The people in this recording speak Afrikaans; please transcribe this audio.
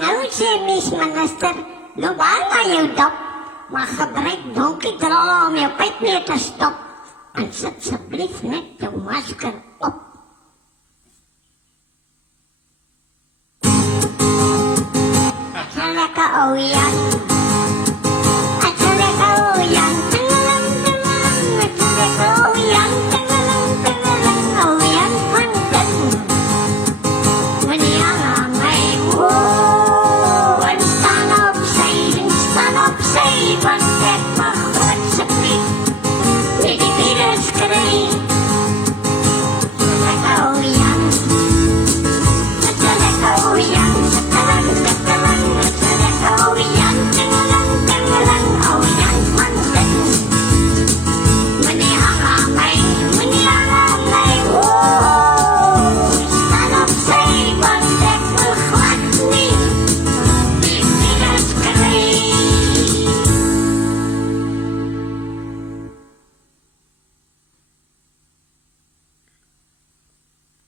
nou sê mens minister, nou waar maar jou dop, maar gebruik donkie drolle om jou pyp mee te stop, en sit asseblief net jou masker op. Ek sal lekker ou Jan